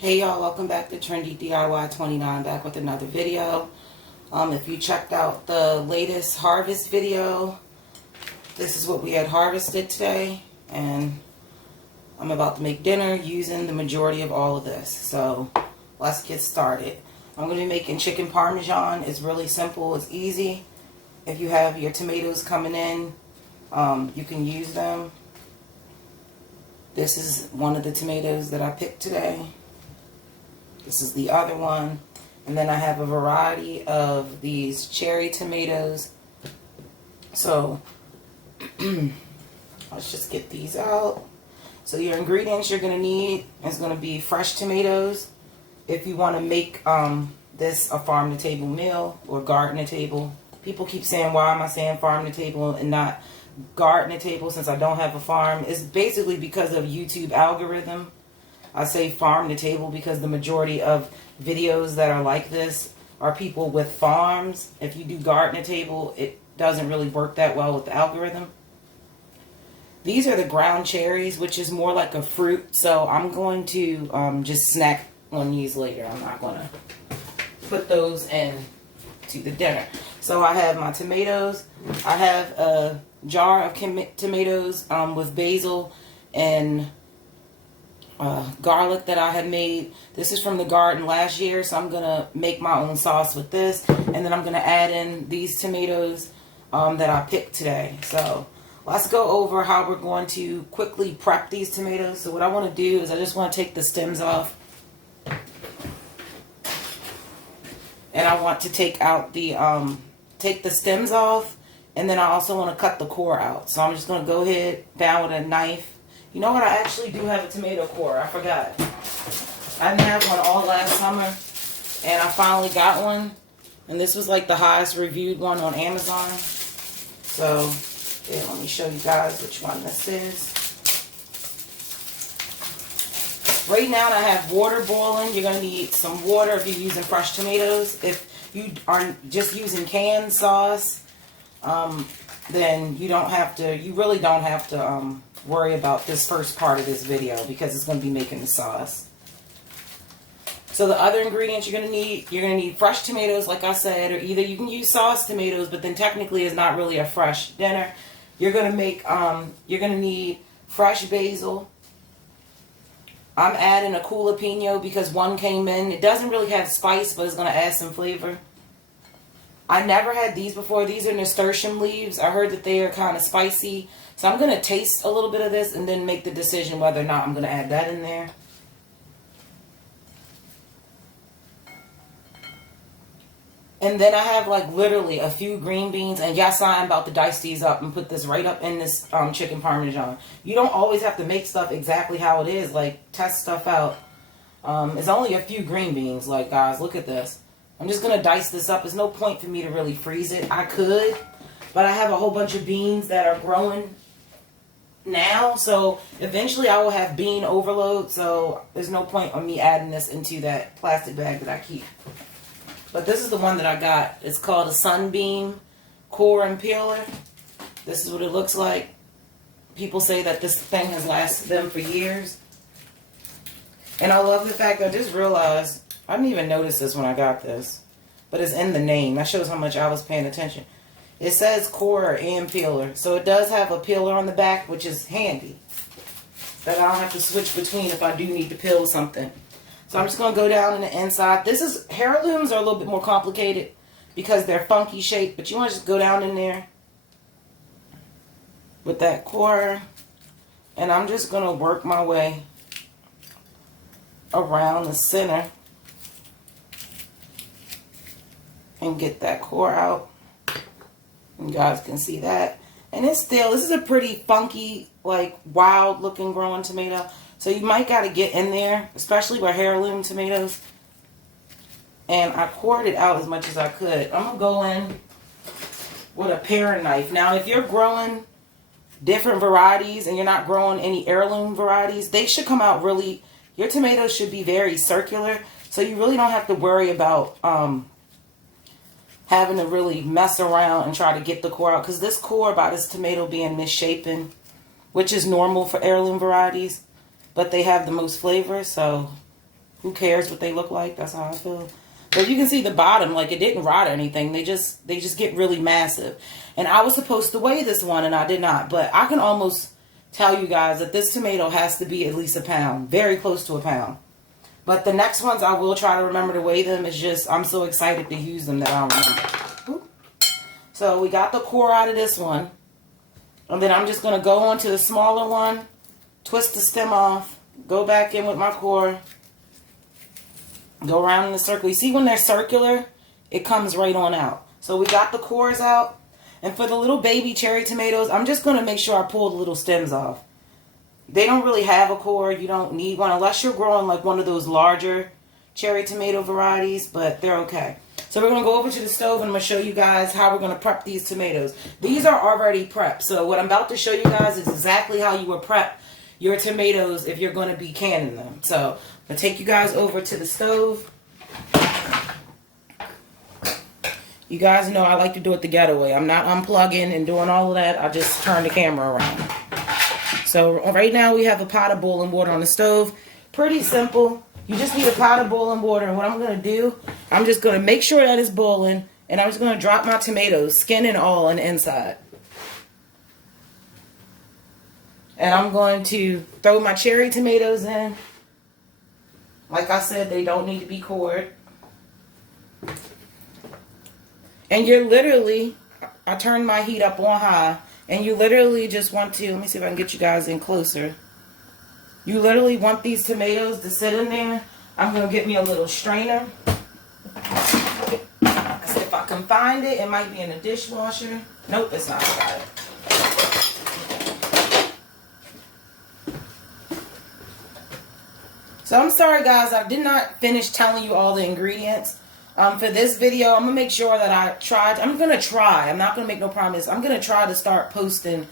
Hey y'all, welcome back to Trendy DIY 29, back with another video. If you checked out the latest harvest video, this is what we had harvested today, and I'm about to make dinner using the majority of all of this. So let's get started. I'm going to be making chicken parmesan. It's really simple, it's easy. If you have your tomatoes coming in, you can use them. This is one of the tomatoes that I picked today. This is the other one. And then I have a variety of these cherry tomatoes. So let's just get these out. So your ingredients you're going to need is going to be fresh tomatoes. If you want to make this a farm-to-table meal or garden-to-table. People keep saying, why am I saying farm-to-table and not garden-to-table since I don't have a farm? It's basically because of YouTube algorithm. I say farm to table because the majority of videos that are like this are people with farms. If you do garden to table, it doesn't really work that well with the algorithm. These are the ground cherries, which is more like a fruit. So I'm going to just snack on these later. I'm not going to put those in to the dinner. So I have my tomatoes. I have a jar of tomatoes with basil and garlic that I had made. This is from the garden last year, so I'm going to make my own sauce with this. And then I'm going to add in these tomatoes that I picked today. So let's go over how we're going to quickly prep these tomatoes. So what I want to do is I just want to take the stems off. And I want to take out the, take the stems off. And then I also want to cut the core out. So I'm just going to go ahead down with a knife. You know what? I actually do have a tomato core. I forgot. I didn't have one all last summer, and I finally got one. And this was like the highest reviewed one on Amazon. So, yeah, let me show you guys which one this is. Right now, I have water boiling. You're going to need some water if you're using fresh tomatoes. If you are just using canned sauce, then you don't have to. You really don't have to worry about this first part of this video because it's going to be making the sauce. So the other ingredients you're going to need fresh tomatoes, like I said, or either you can use sauce tomatoes, but then technically it's not really a fresh dinner. You're going to make, you're going to need fresh basil. I'm adding a jalapeno because one came in. It doesn't really have spice, but it's going to add some flavor. I never had these before. These are nasturtium leaves. I heard that they are kind of spicy. So I'm going to taste a little bit of this and then make the decision whether or not I'm going to add that in there. And then I have like literally a few green beans. And yes, I'm about to dice these up and put this right up in this chicken parmesan. You don't always have to make stuff exactly how it is. Like test stuff out. It's only a few green beans. Like guys, look at this. I'm just going to dice this up. There's no point for me to really freeze it. I could. But I have a whole bunch of beans that are growing now, so eventually I will have bean overload, so there's no point on me adding this into that plastic bag that I keep. But this is the one that I got. It's called a Sunbeam Core and Peeler. This is what it looks like. People say that this thing has lasted them for years. And I love the fact that I just realized, I didn't even notice this when I got this, but it's in the name. That shows how much I was paying attention. It says core and peeler. So it does have a peeler on the back, which is handy. That I don't have to switch between if I do need to peel something. So I'm just going to go down in the inside. Heirlooms are a little bit more complicated because they're funky shaped. But you want to just go down in there with that core. And I'm just going to work my way around the center and get that core out. You guys can see that. And it's still, this is a pretty funky, like wild looking growing tomato. So you might got to get in there, especially with heirloom tomatoes. And I cored it out as much as I could. I'm going to go in with a paring knife. Now if you're growing different varieties and you're not growing any heirloom varieties, they should come out really, your tomatoes should be very circular. So you really don't have to worry about having to really mess around and try to get the core out. Because this core by this tomato being misshapen, which is normal for heirloom varieties, but they have the most flavor. So who cares what they look like? That's how I feel. But you can see the bottom, like it didn't rot or anything. They just get really massive. And I was supposed to weigh this one and I did not. But I can almost tell you guys that this tomato has to be at least a pound. Very close to a pound. But the next ones I will try to remember to weigh them. It's just I'm so excited to use them that I don't remember. So we got the core out of this one. And then I'm just going to go on to the smaller one. Twist the stem off. Go back in with my core. Go around in the circle. You see when they're circular, it comes right on out. So we got the cores out. And for the little baby cherry tomatoes, I'm just going to make sure I pull the little stems off. They don't really have a core. You don't need one unless you're growing like one of those larger cherry tomato varieties, but they're okay. So we're going to go over to the stove and I'm going to show you guys how we're going to prep these tomatoes. These are already prepped. So what I'm about to show you guys is exactly how you would prep your tomatoes if you're going to be canning them. So I'm going to take you guys over to the stove. You guys know I like to do it the ghetto way. I'm not unplugging and doing all of that. I just turn the camera around. So right now we have a pot of boiling water on the stove. Pretty simple. You just need a pot of boiling water. And what I'm going to do, I'm just going to make sure that it's boiling. And I'm just going to drop my tomatoes, skin and all, on the inside. And I'm going to throw my cherry tomatoes in. Like I said, they don't need to be cored. And you're literally, I turned my heat up on high. And you literally just want to, let me see if I can get you guys in closer. You literally want these tomatoes to sit in there. I'm going to get me a little strainer. If I can find it, it might be in the dishwasher. Nope, it's not. I got it. So I'm sorry guys, I did not finish telling you all the ingredients. For this video, I'm going to make sure that I'm going to try. I'm not going to make no promise. I'm going to try to start posting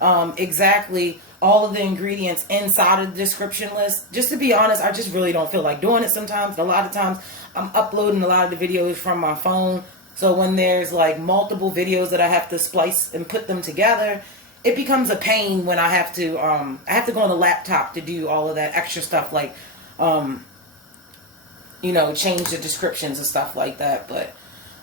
exactly all of the ingredients inside of the description list. Just to be honest, I just really don't feel like doing it sometimes. A lot of times, I'm uploading a lot of the videos from my phone. So when there's like multiple videos that I have to splice and put them together, it becomes a pain when I have to go on the laptop to do all of that extra stuff like you know, change the descriptions and stuff like that. But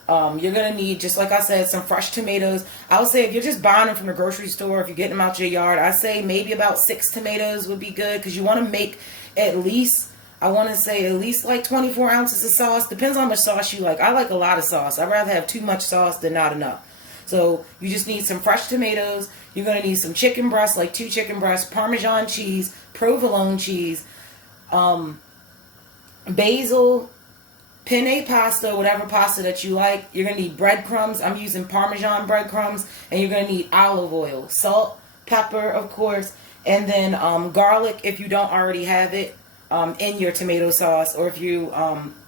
you're going to need, just like I said, some fresh tomatoes. I would say if you're just buying them from the grocery store, if you're getting them out your yard, I'd say maybe about 6 tomatoes would be good. Because you want to make at least, I want to say at least like 24 ounces of sauce. Depends on how much sauce you like. I like a lot of sauce. I'd rather have too much sauce than not enough. So you just need some fresh tomatoes. You're going to need some chicken breasts, like 2 chicken breasts, Parmesan cheese, provolone cheese, basil, penne pasta, whatever pasta that you like. You're going to need breadcrumbs. I'm using Parmesan breadcrumbs. And you're going to need olive oil, salt, pepper, of course, and then garlic if you don't already have it in your tomato sauce, or if you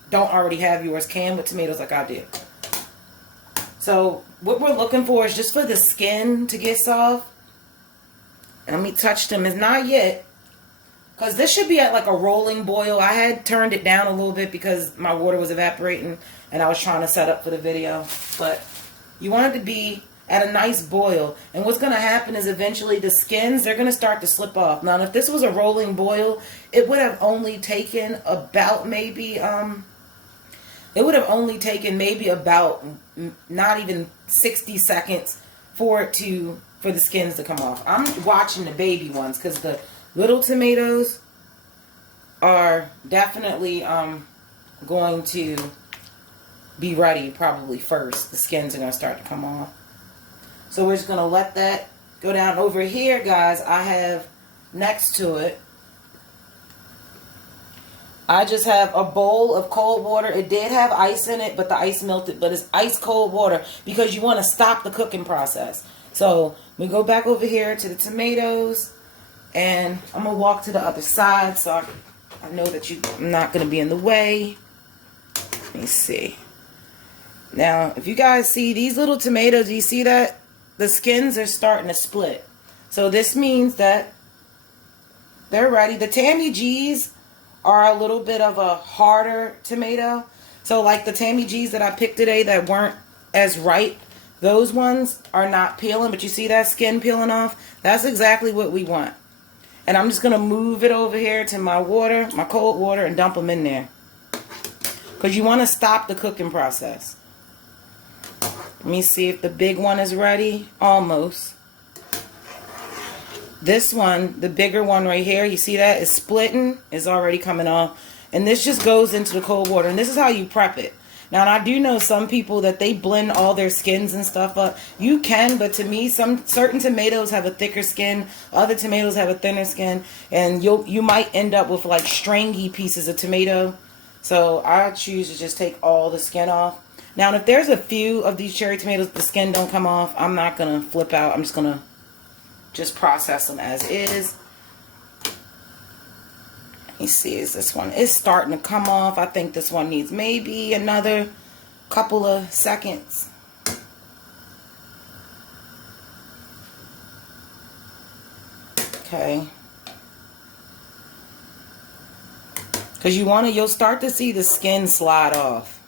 don't already have yours canned with tomatoes like I did. So what we're looking for is just for the skin to get soft. And let me touch them. It's not yet. Because this should be at like a rolling boil. I had turned it down a little bit because my water was evaporating and I was trying to set up for the video. But you want it to be at a nice boil. And what's going to happen is eventually the skins, they're going to start to slip off. Now, if this was a rolling boil, it would have only taken about maybe, about not even 60 seconds for the skins to come off. I'm watching the baby ones because the little tomatoes are definitely going to be ready probably first. The skins are going to start to come off. So we're just going to let that go down. Over here, guys, I have next to it, I just have a bowl of cold water. It did have ice in it, but the ice melted. But it's ice cold water because you want to stop the cooking process. So we go back over here to the tomatoes. And I'm going to walk to the other side so I know that I'm not going to be in the way. Let me see. Now, if you guys see these little tomatoes, do you see that? The skins are starting to split. So this means that they're ready. The Tammy G's are a little bit of a harder tomato. So like the Tammy G's that I picked today that weren't as ripe, those ones are not peeling. But you see that skin peeling off? That's exactly what we want. And I'm just going to move it over here to my water, my cold water, and dump them in there. Because you want to stop the cooking process. Let me see if the big one is ready. Almost. This one, the bigger one right here, you see that? It's splitting. It's already coming off. And this just goes into the cold water. And this is how you prep it. Now, and I do know some people that they blend all their skins and stuff up. You can, but to me, certain tomatoes have a thicker skin. Other tomatoes have a thinner skin. And you might end up with like stringy pieces of tomato. So I choose to just take all the skin off. Now, if there's a few of these cherry tomatoes, the skin don't come off, I'm not going to flip out. I'm just going to just process them as is. Let me see, is this one is starting to come off. I think this one needs maybe another couple of seconds. Okay. Because you'll start to see the skin slide off.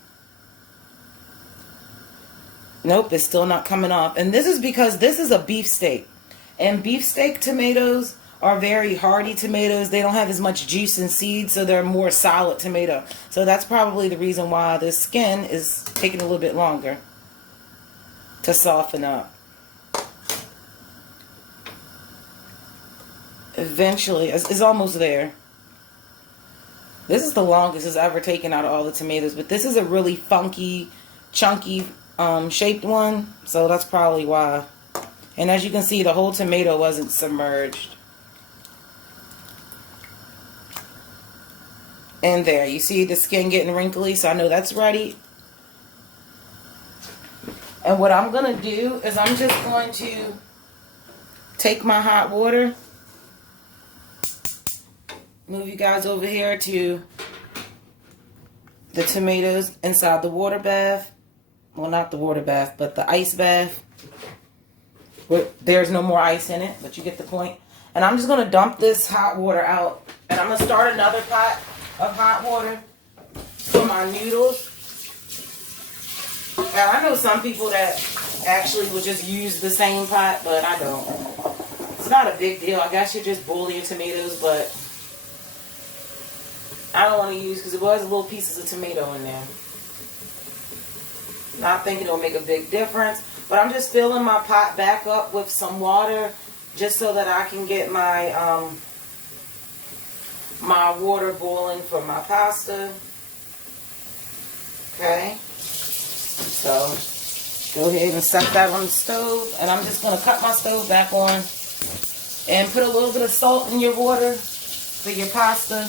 Nope, it's still not coming off. And this is because this is a beefsteak. And beefsteak tomatoes are very hardy tomatoes. They don't have as much juice and seed, so they're more solid tomato. So that's probably the reason why the skin is taking a little bit longer to soften up. Eventually, it's almost there. This is the longest it's ever taken out of all the tomatoes, but this is a really funky, chunky shaped one, so that's probably why. And as you can see, the whole tomato wasn't submerged. And there, you see the skin getting wrinkly, so I know that's ready. And what I'm going to do is I'm just going to take my hot water, move you guys over here to the tomatoes inside the water bath. Well, not the water bath, but the ice bath. There's no more ice in it, but you get the point. And I'm just going to dump this hot water out. And I'm going to start another pot of hot water for my noodles. Now, I know some people that actually will just use the same pot, but I don't. It's not a big deal. I guess you're just boiling your tomatoes, but I don't want to use, because it was little pieces of tomato in there. Not thinking it'll make a big difference, but I'm just filling my pot back up with some water just so that I can get my my water boiling for my pasta. Okay, so go ahead and set that on the stove, and I'm just going to cut my stove back on and put a little bit of salt in your water for your pasta.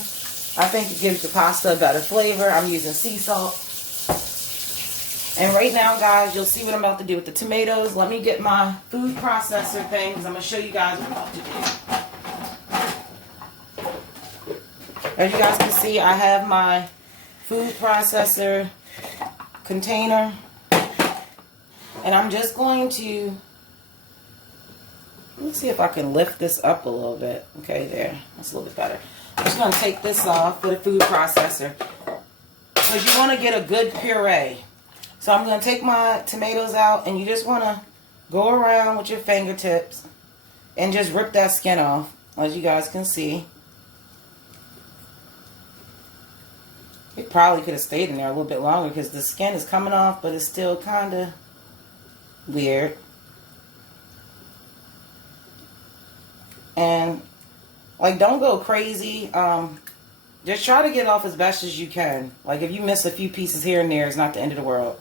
I think it gives the pasta a better flavor. I'm using sea salt. And right now, guys, you'll see what I'm about to do with the tomatoes. Let me get my food processor thing, because I'm going to show you guys what I'm about to do. As you guys can see, I have my food processor container. And I'm just going to, let me see if I can lift this up a little bit. Okay, there. That's a little bit better. I'm just going to take this off with a food processor, because you want to get a good puree. So I'm going to take my tomatoes out, and you just want to go around with your fingertips and just rip that skin off, as you guys can see. It probably could have stayed in there a little bit longer because the skin is coming off, but it's still kind of weird. And, like, don't go crazy. Just try to get it off as best as you can. Like, if you miss a few pieces here and there, it's not the end of the world.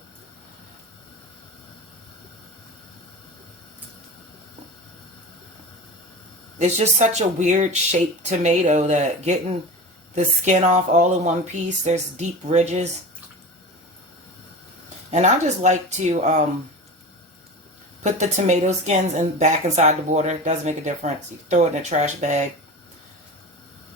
It's just such a weird shaped tomato that getting the skin off all in one piece, there's deep ridges. And I just like to put the tomato skins back inside the water. It doesn't make a difference. You can throw it in a trash bag.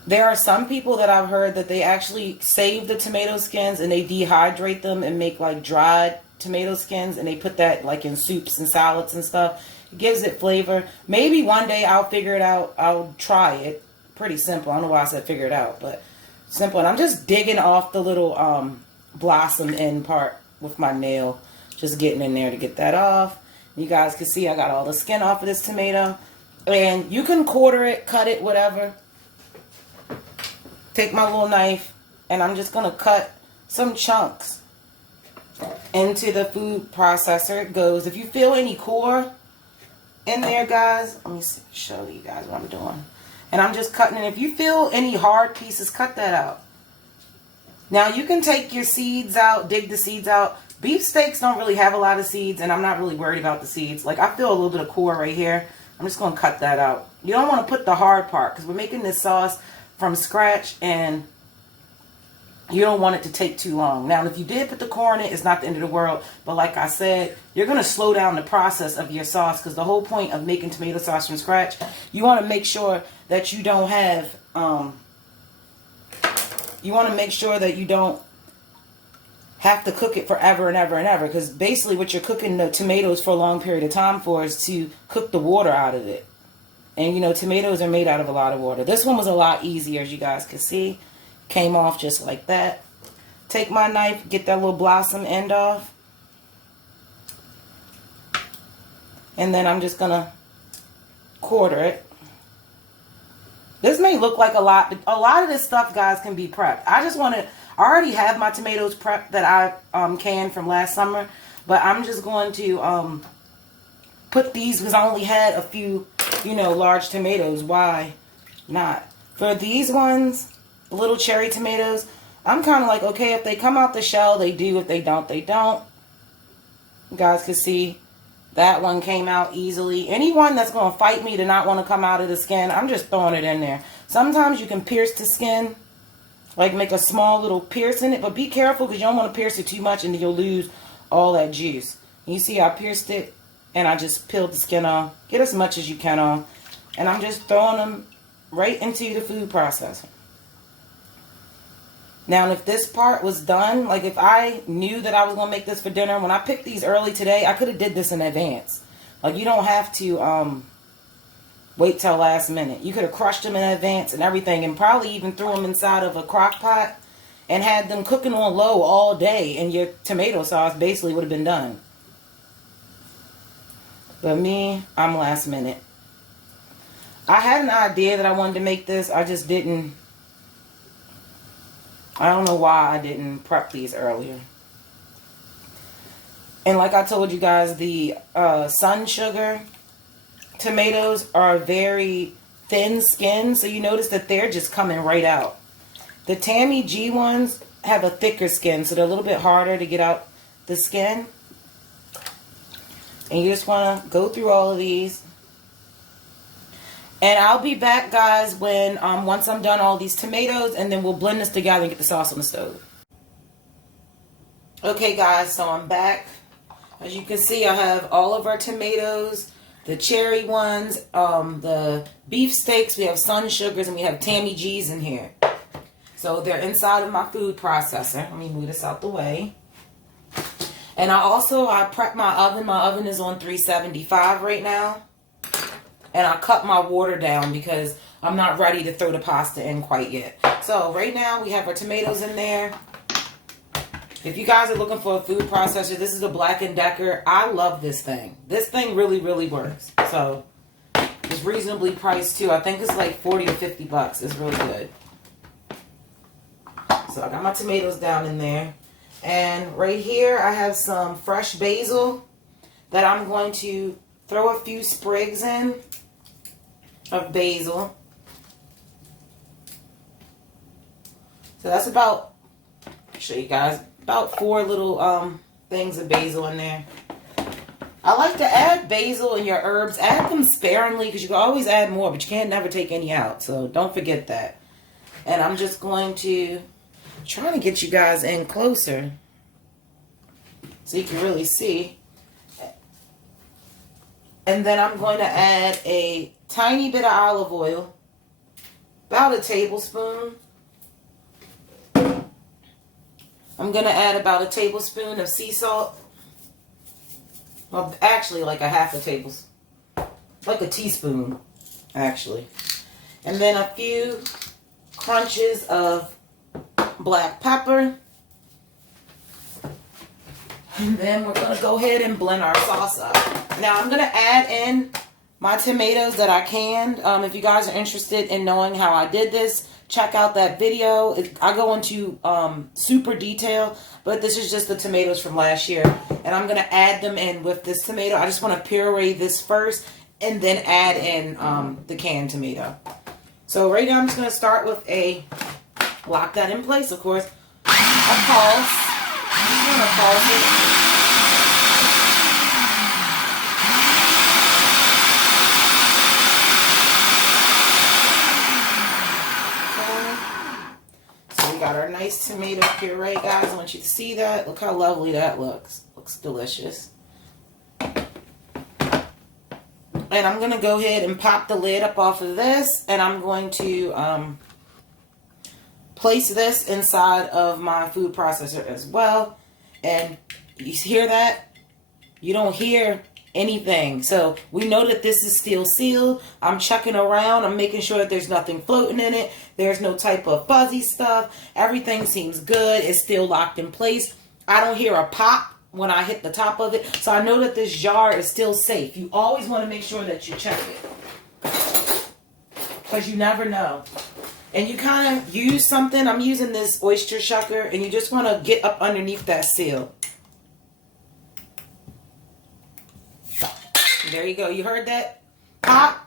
There are some people that I've heard that they actually save the tomato skins and they dehydrate them and make like dried tomato skins, and they put that like in soups and salads and stuff. It gives it flavor. Maybe one day I'll figure it out. I'll try it. Pretty simple. I don't know why I said figure it out, but simple. And I'm just digging off the little blossom end part with my nail. Just getting in there to get that off. You guys can see I got all the skin off of this tomato. And you can quarter it, cut it, whatever. take my little knife and I'm just going to cut some chunks into the food processor. It goes. If you feel any core in there, guys, let me show you guys what I'm doing. And I'm just cutting it. If you feel any hard pieces, cut that out. Now you can take your seeds out, dig the seeds out. Beef steaks don't really have a lot of seeds, and I'm not really worried about the seeds. Like, I feel a little bit of core right here. I'm just going to cut that out. You don't want to put the hard part because we're making this sauce from scratch, and you don't want it to take too long. Now, if you did put the core in it, it's not the end of the world. But like I said, you're going to slow down the process of your sauce because the whole point of making tomato sauce from scratch, you want to make sure that you don't have, you want to make sure that you don't have to cook it forever and ever and ever. Because basically what you're cooking the tomatoes for a long period of time for is to cook the water out of it. And, you know, tomatoes are made out of a lot of water. This one was a lot easier, as you guys can see. Came off just like that. Take my knife, get that little blossom end off. And then I'm just going to quarter it. This may look like a lot, but a lot of this stuff, guys, can be prepped. I already have my tomatoes prepped that I canned from last summer. But I'm just going to put these because I only had a few, you know, large tomatoes. Why not? For these ones, little cherry tomatoes, I'm kind of like, okay, if they come out the shell, they do. If they don't, they don't. You guys can see that one came out easily. Anyone that's going to fight me to not want to come out of the skin, I'm just throwing it in there. Sometimes you can pierce the skin, like make a small little pierce in it, but be careful because you don't want to pierce it too much and then you'll lose all that juice. You see I pierced it and I just peeled the skin off. Get as much as you can off. And I'm just throwing them right into the food processor. Now, if this part was done, like if I knew that I was going to make this for dinner, when I picked these early today, I could have did this in advance. Like, you don't have to wait till last minute. You could have crushed them in advance and everything and probably even threw them inside of a crock pot and had them cooking on low all day and your tomato sauce basically would have been done. But me, I'm last minute. I had an idea that I wanted to make this. I just didn't. I don't know why I didn't prep these earlier. And like I told you guys, the sun sugar tomatoes are very thin skinned. So you notice that they're just coming right out. The Tammy G ones have a thicker skin. So they're a little bit harder to get out the skin. And you just want to go through all of these. And I'll be back, guys, when once I'm done all these tomatoes, and then we'll blend this together and get the sauce on the stove. Okay, guys, so I'm back. As you can see, I have all of our tomatoes, the cherry ones, the beef steaks, we have sun sugars, and we have Tammy G's in here. So they're inside of my food processor. Let me move this out the way. And I prep my oven. My oven is on 375 right now. And I cut my water down because I'm not ready to throw the pasta in quite yet. So right now we have our tomatoes in there. If you guys are looking for a food processor, this is a Black & Decker. I love this thing. This thing really, really works. So it's reasonably priced too. I think it's like 40 or 50 bucks. It's really good. So I got my tomatoes down in there. And right here I have some fresh basil that I'm going to throw a few sprigs in of basil. So that's about, I'll show you guys, about 4 little things of basil in there. I like to add basil and your herbs. Add them sparingly because you can always add more, but you can't never take any out. So don't forget that. And I'm just going to try to get you guys in closer so you can really see. And then I'm going to add a tiny bit of olive oil, about a tablespoon. I'm going to add about a tablespoon of sea salt. Well, actually like a half a tablespoon, like a teaspoon, actually. And then a few crunches of black pepper. And then we're going to go ahead and blend our sauce up. Now I'm going to add in my tomatoes that I canned. If you guys are interested in knowing how I did this, check out that video. I go into super detail, but this is just the tomatoes from last year. And I'm going to add them in with this tomato. I just want to puree this first and then add in the canned tomato. So right now I'm just going to start with lock that in place, of course, a pulse. I'm just going to pulse it. Got our nice tomato puree, guys. I want you to see that. Look how lovely that looks. Looks delicious. And I'm going to go ahead and pop the lid up off of this. And I'm going to place this inside of my food processor as well. And you hear that? You don't hear anything. So we know that this is still sealed. I'm checking around. I'm making sure that there's nothing floating in it. There's no type of fuzzy stuff. Everything seems good. It's still locked in place. I don't hear a pop when I hit the top of it. So I know that this jar is still safe. You always want to make sure that you check it, because you never know. And you kind of use something. I'm using this oyster shucker, and you just want to get up underneath that seal. There you go. You heard that pop?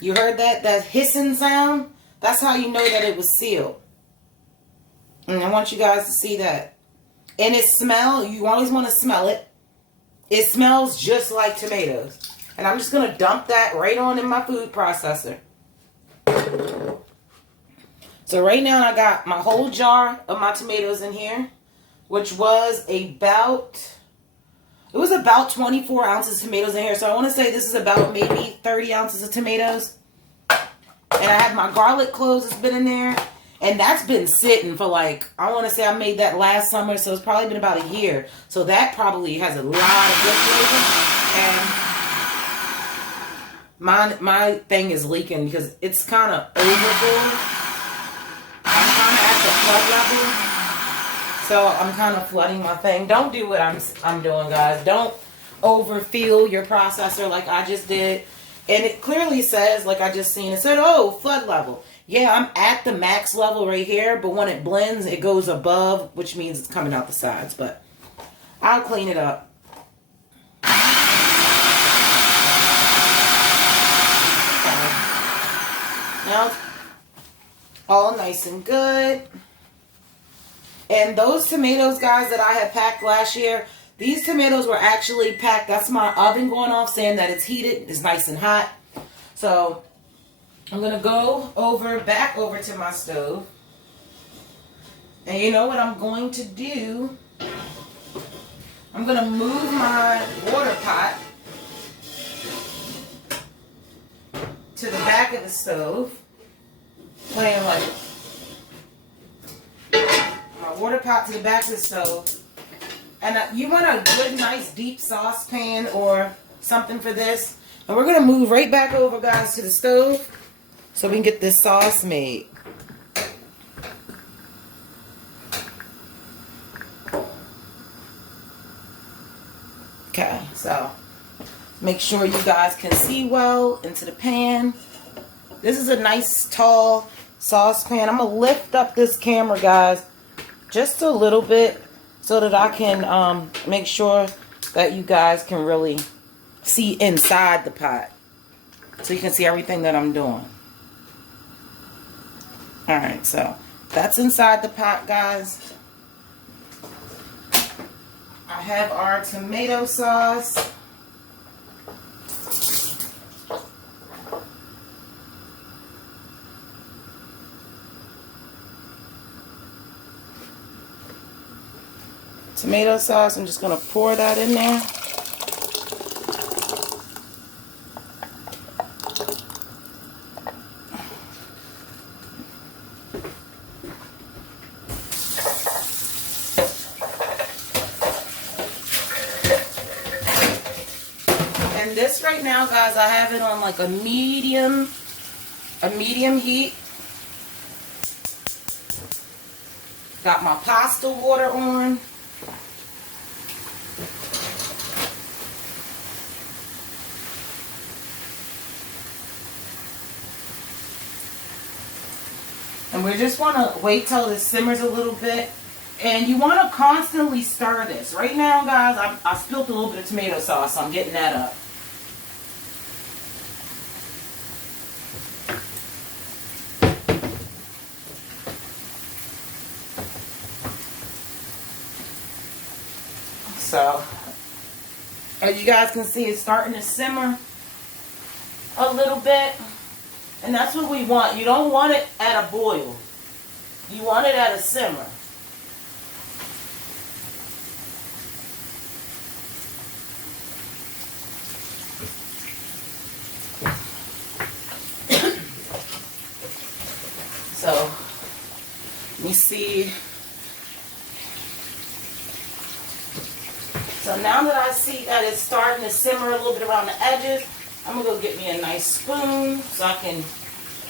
You heard that hissing sound? That's how you know that it was sealed. And I want you guys to see that. And it smells, you always want to smell it. It smells just like tomatoes. And I'm just going to dump that right on in my food processor. So right now I got my whole jar of my tomatoes in here, which was about... It was about 24 ounces of tomatoes in here. So I want to say this is about maybe 30 ounces of tomatoes. And I have my garlic cloves that's been in there. And that's been sitting for like, I want to say I made that last summer. So it's probably been about a year. So that probably has a lot of good flavor. And my thing is leaking because it's kind of overfull. I'm kind of at the flood level. So I'm kind of flooding my thing. Don't do what I'm doing, guys. Don't overfill your processor like I just did. And it clearly says, like I just seen, it said, oh, flood level. Yeah, I'm at the max level right here. But when it blends, it goes above, which means it's coming out the sides. But I'll clean it up. Okay. Now, all nice and good. And those tomatoes, guys, that I had packed last year, these tomatoes were actually packed. That's my oven going off saying that it's heated. It's nice and hot. So I'm going to go back over to my stove. And you know what I'm going to do? I'm going to move my water pot to the back of the stove. Playing like... water pot to the back of the stove. And you want a good, nice, deep saucepan or something for this. And we're going to move right back over, guys, to the stove so we can get this sauce made. Okay, so make sure you guys can see well into the pan. This is a nice, tall saucepan. I'm going to lift up this camera, guys, just a little bit so that I can make sure that you guys can really see inside the pot. So you can see everything that I'm doing. Alright, so that's inside the pot, guys. I have our tomato sauce. Tomato sauce, I'm just going to pour that in there. And this right now, guys, I have it on like a medium heat. Got my pasta water on. And we just want to wait till this simmers a little bit. And you want to constantly stir this. Right now, guys, I spilled a little bit of tomato sauce, so I'm getting that up. So, as you guys can see, it's starting to simmer a little bit. And that's what we want. You don't want it at a boil. You want it at a simmer. So, let me see. So now that I see that it's starting to simmer a little bit around the edges, I'm going to go get me a nice spoon so I can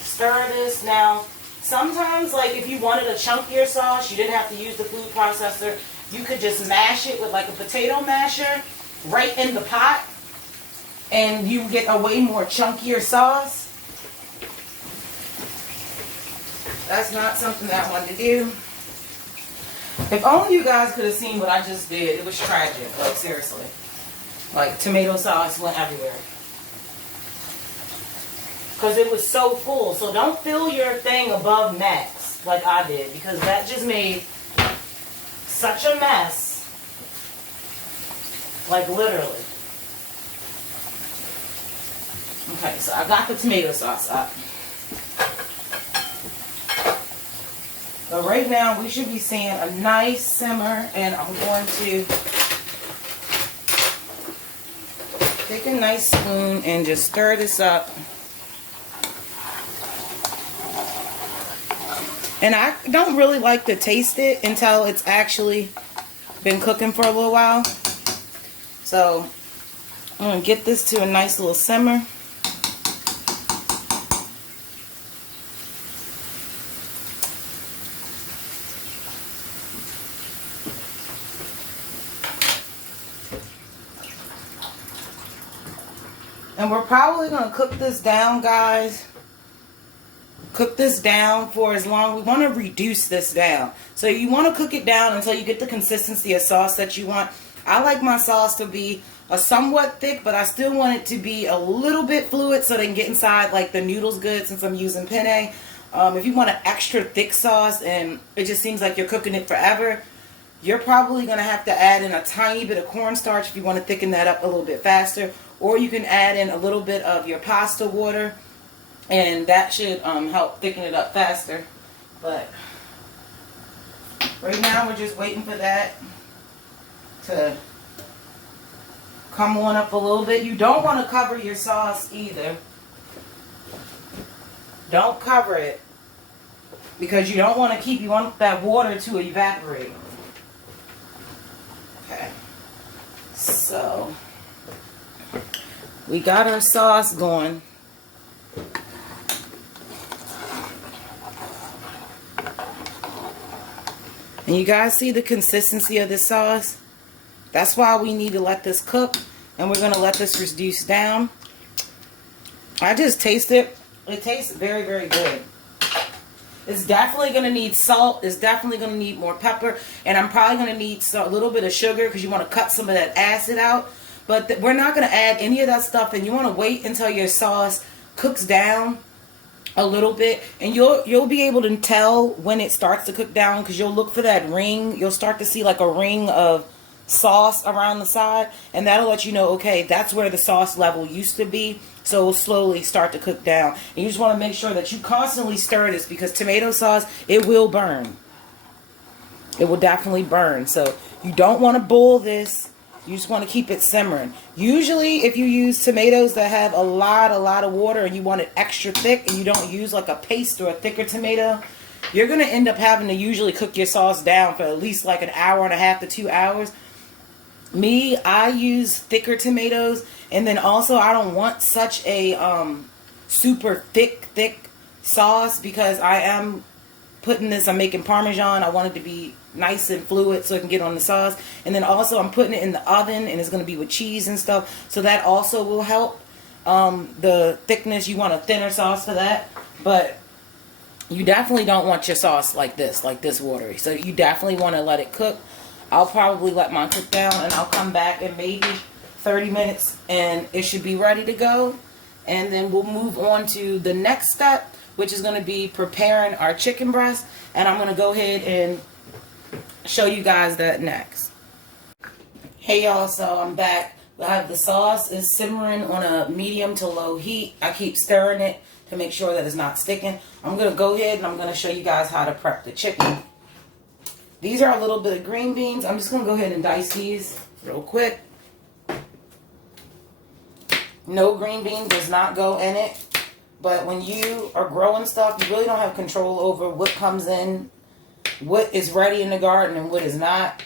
stir this. Now, sometimes, like, if you wanted a chunkier sauce, you didn't have to use the food processor. You could just mash it with, like, a potato masher right in the pot, and you get a way more chunkier sauce. That's not something that I wanted to do. If only you guys could have seen what I just did. It was tragic. Like, seriously. Like, tomato sauce went everywhere. Because it was so full. So don't fill your thing above max like I did. Because that just made such a mess. Like, literally. Okay, so I got the tomato sauce up. But right now, we should be seeing a nice simmer, and I'm going to take a nice spoon and just stir this up. And I don't really like to taste it until it's actually been cooking for a little while. So, I'm going to get this to a nice little simmer. And we're probably going to cook this down, guys. Cook this down for as long. We want to reduce this down. So you want to cook it down until you get the consistency of sauce that you want. I like my sauce to be a somewhat thick, but I still want it to be a little bit fluid so they can get inside like the noodles good since I'm using penne. If you want an extra thick sauce and it just seems like you're cooking it forever, you're probably going to have to add in a tiny bit of cornstarch if you want to thicken that up a little bit faster. Or you can add in a little bit of your pasta water, and that should help thicken it up faster. But right now we're just waiting for that to come on up a little bit. You don't want to cover your sauce either. Don't cover it because you don't want to keep, you want that water to evaporate. Okay. So we got our sauce going. And you guys see the consistency of this sauce? That's why we need to let this cook. And we're going to let this reduce down. I just taste it. It tastes very, very good. It's definitely going to need salt. It's definitely going to need more pepper. And I'm probably going to need a little bit of sugar because you want to cut some of that acid out. But we're not going to add any of that stuff, and you want to wait until your sauce cooks down a little bit, and you'll be able to tell when it starts to cook down because you'll look for that ring. You'll start to see like a ring of sauce around the side, and that'll let you know, okay, that's where the sauce level used to be, so it'll slowly start to cook down. And you just want to make sure that you constantly stir this because tomato sauce, it will burn. It will definitely burn, so you don't want to boil this. You just want to keep it simmering. Usually, if you use tomatoes that have a lot of water and you want it extra thick and you don't use like a paste or a thicker tomato, you're going to end up having to usually cook your sauce down for at least like an hour and a half to 2 hours. Me, I use thicker tomatoes, and then also I don't want such a super thick sauce because I am putting this, I'm making Parmesan. I want it to be nice and fluid so it can get on the sauce. And then also I'm putting it in the oven, and it's going to be with cheese and stuff. So that also will help the thickness. You want a thinner sauce for that. But You definitely don't want your sauce like this watery. So you definitely want to let it cook. I'll probably let mine cook down, and I'll come back in maybe 30 minutes, and it should be ready to go. And then we'll move on to the next step, which is going to be preparing our chicken breast. And I'm going to go ahead and show you guys that next. Hey y'all, so I'm back. I have the sauce is simmering on a medium to low heat. I keep stirring it to make sure that it's not sticking. I'm going to go ahead and I'm going to show you guys how to prep the chicken. These are a little bit of green beans. I'm just going to go ahead and dice these real quick. No green bean does not go in it. But when you are growing stuff, you really don't have control over what comes in, what is ready in the garden and what is not.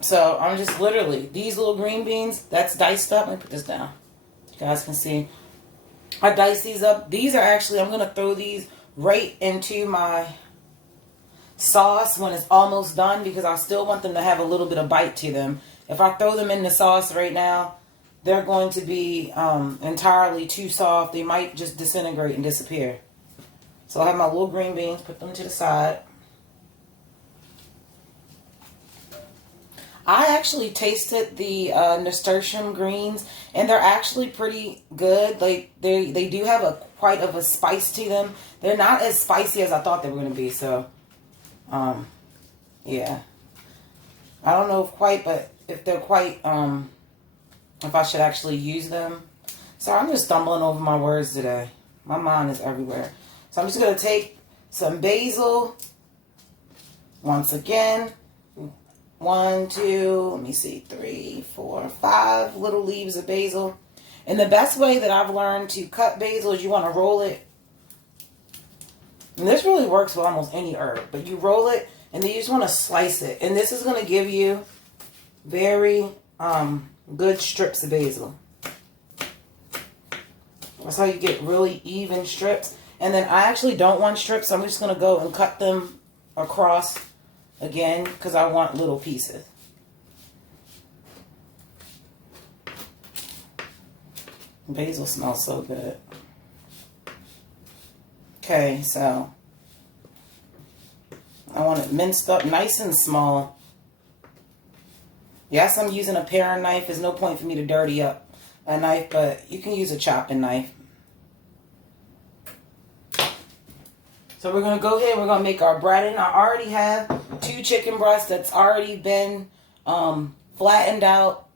So I'm just literally, these little green beans, that's diced up. Let me put this down. You guys can see. I dice these up. These are actually, I'm going to throw these right into my sauce when it's almost done, because I still want them to have a little bit of bite to them. If I throw them in the sauce right now, they're going to be entirely too soft. They might just disintegrate and disappear. So I have my little green beans, put them to the side. I actually tasted the nasturtium greens, and they're actually pretty good. Like they do have quite of a spice to them. They're not as spicy as I thought they were going to be. So, yeah, I don't know if they're quite if I should actually use them. So I'm just stumbling over my words today. My mind is everywhere. So I'm just going to take some basil. Once again. 1, 2, let me see, 3, 4, 5 little leaves of basil. And the best way that I've learned to cut basil is you want to roll it. And this really works with almost any herb. But you roll it, and then you just want to slice it. And this is going to give you very good strips of basil. That's how you get really even strips. And then I actually don't want strips, so I'm just going to go and cut them across again, because I want little pieces. Basil smells so good. Okay, so I want it minced up nice and small. Yes, I'm using a paring knife. There's no point for me to dirty up a knife, but you can use a chopping knife. So we're going to go ahead, we're going to make our breading. I already have 2 chicken breasts that's already been flattened out.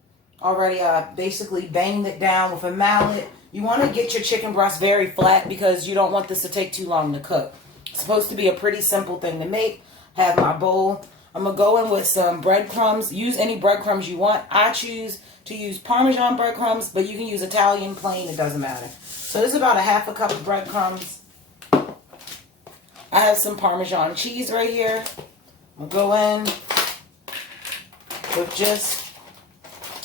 Already basically banged it down with a mallet. You want to get your chicken breast very flat because you don't want this to take too long to cook. It's supposed to be a pretty simple thing to make. Have my bowl. I'm going to go in with some breadcrumbs. Use any breadcrumbs you want. I choose to use Parmesan breadcrumbs, but you can use Italian plain. It doesn't matter. So this is about a half a cup of breadcrumbs. I have some Parmesan cheese right here. I'm going to go in with just,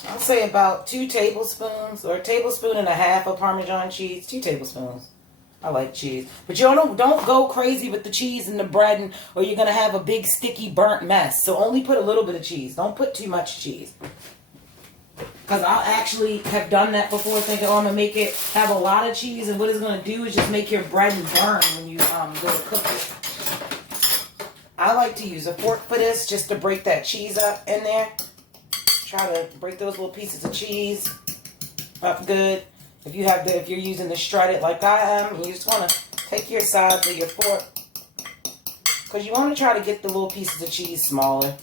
I'll say about 2 tablespoons or a tablespoon and a half of Parmesan cheese. 2 tablespoons. I like cheese. But you don't go crazy with the cheese and the bread, or you're going to have a big sticky burnt mess. So only put a little bit of cheese. Don't put too much cheese. Because I actually have done that before, thinking, oh, I'm going to make it have a lot of cheese. And what it's going to do is just make your bread burn when you go to cook it. I like to use a fork for this, just to break that cheese up in there. Try to break those little pieces of cheese up good. If you're using the shredded like I am, you just want to take your sides with your fork. Because you want to try to get the little pieces of cheese smaller.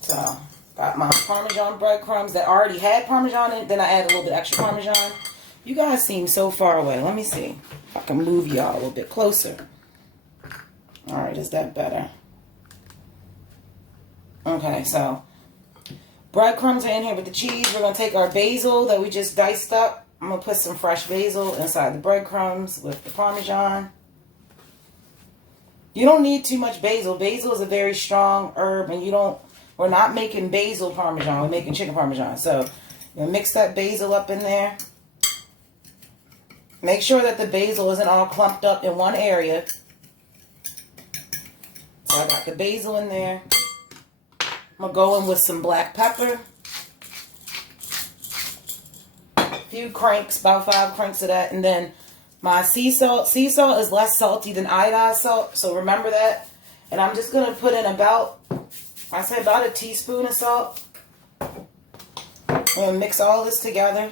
So, got my Parmesan breadcrumbs that already had Parmesan in it. Then I add a little bit extra Parmesan. You guys seem so far away. Let me see if I can move y'all a little bit closer. Alright, is that better? Okay, so breadcrumbs are in here with the cheese. We're going to take our basil that we just diced up. I'm going to put some fresh basil inside the breadcrumbs with the Parmesan. You don't need too much basil. Basil is a very strong herb, and we're not making basil Parmesan. We're making chicken Parmesan. So, you mix that basil up in there. Make sure that the basil isn't all clumped up in one area. So I got the basil in there. I'm going to go in with some black pepper. A few cranks, about 5 cranks of that. And then my sea salt. Sea salt is less salty than iodized salt, so remember that. And I'm just going to put in about, I say about a teaspoon of salt. I'm going to mix all this together.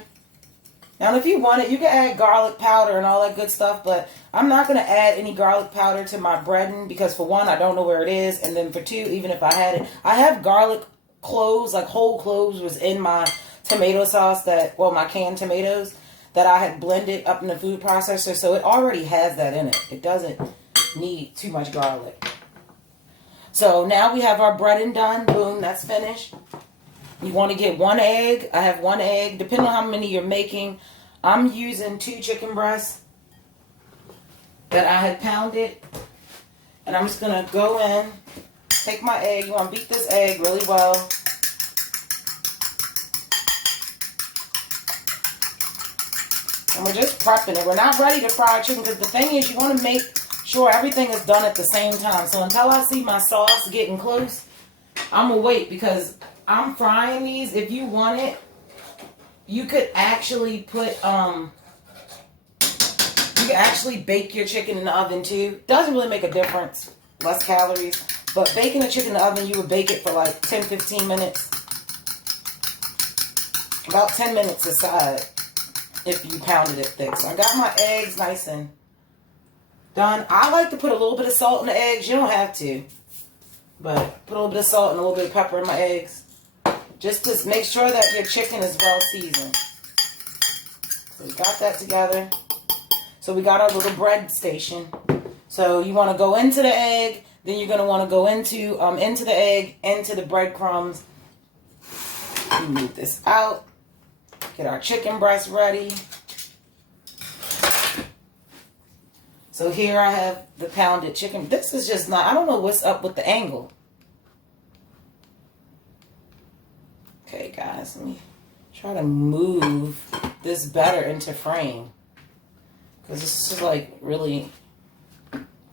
Now, if you want it, you can add garlic powder and all that good stuff, but I'm not going to add any garlic powder to my breading because, for one, I don't know where it is, and then for two, even if I had it, I have garlic cloves, like whole cloves was in my tomato sauce my canned tomatoes that I had blended up in the food processor, so it already has that in it. It doesn't need too much garlic. So now we have our breading done. Boom, that's finished. You want to get 1 egg. I have 1 egg. Depending on how many you're making, I'm using 2 chicken breasts that I had pounded. And I'm just going to go in, take my egg. You want to beat this egg really well. And we're just prepping it. We're not ready to fry chicken because the thing is you want to make sure everything is done at the same time. So until I see my sauce getting close, I'm going to wait because I'm frying these. If you want it, you could actually put, you could actually bake your chicken in the oven too. Doesn't really make a difference. Less calories. But baking the chicken in the oven, you would bake it for like 10-15 minutes. About 10 minutes aside if you pounded it thick. So I got my eggs nice and done. I like to put a little bit of salt in the eggs. You don't have to. But put a little bit of salt and a little bit of pepper in my eggs. Just to make sure that your chicken is well seasoned. So we got that together. So we got our little bread station. So you want to go into the egg. Then you're going to want to go into the egg, into the breadcrumbs. Move this out. Get our chicken breast ready. So here I have the pounded chicken. This is just not, I don't know what's up with the angle. Okay, guys, let me try to move this better into frame. Because this is like really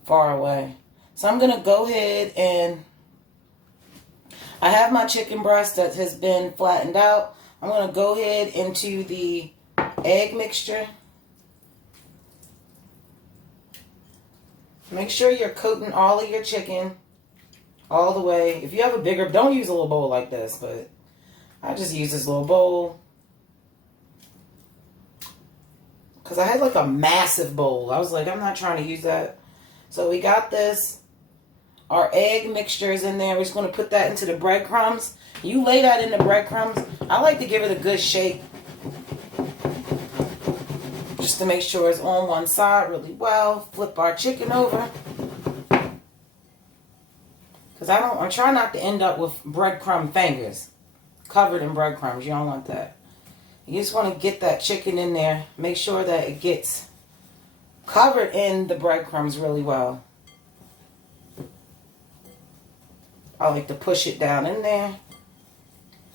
far away. So I'm going to go ahead and I have my chicken breast that has been flattened out. I'm going to go ahead into the egg mixture. Make sure you're coating all of your chicken all the way. If you have a bigger, don't use a little bowl like this, but I just use this little bowl. Because I had like a massive bowl. I was like, I'm not trying to use that. So we got this. Our egg mixture is in there. We're just going to put that into the breadcrumbs. You lay that in the breadcrumbs. I like to give it a good shake. Just to make sure it's on one side really well. Flip our chicken over. Because I'm trying not to end up with breadcrumb fingers. Covered in breadcrumbs. You don't want that. You just want to get that chicken in there. Make sure that it gets covered in the breadcrumbs really well. I like to push it down in there.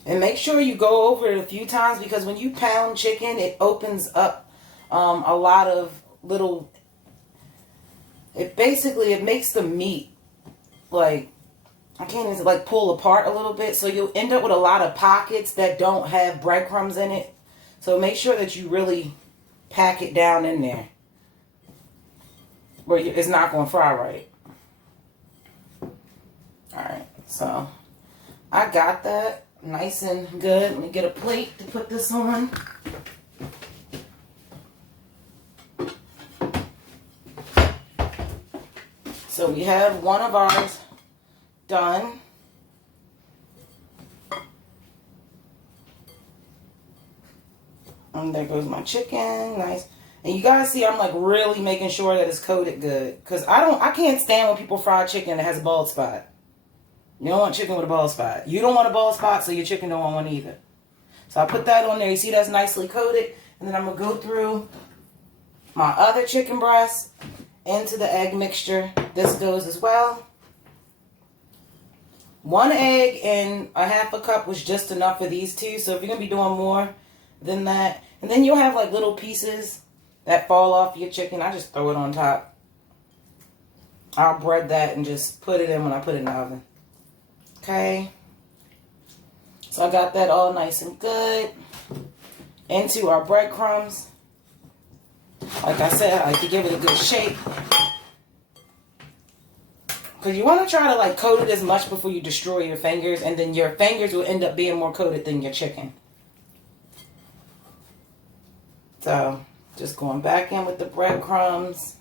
And make sure you go over it a few times because when you pound chicken, it opens up a lot of little... It makes the meat like... I can't even like pull apart a little bit. So you'll end up with a lot of pockets that don't have breadcrumbs in it. So make sure that you really pack it down in there. Where it's not going to fry right. Alright, so I got that nice and good. Let me get a plate to put this on. So we have one of ours done. And there goes my chicken. Nice. And you guys see I'm like really making sure that it's coated good. Because I can't stand when people fry chicken that has a bald spot. You don't want chicken with a bald spot. You don't want a bald spot, so your chicken don't want one either. So I put that on there. You see that's nicely coated. And then I'm going to go through my other chicken breast into the egg mixture. This goes as well. 1 egg and a half a cup was just enough for these two. So if you're going to be doing more than that. And then you'll have like little pieces that fall off your chicken. I just throw it on top. I'll bread that and just put it in when I put it in the oven. Okay. So I got that all nice and good. Into our breadcrumbs. Like I said, I like to give it a good shake. Because you want to try to like coat it as much before you destroy your fingers. And then your fingers will end up being more coated than your chicken. So, just going back in with the breadcrumbs.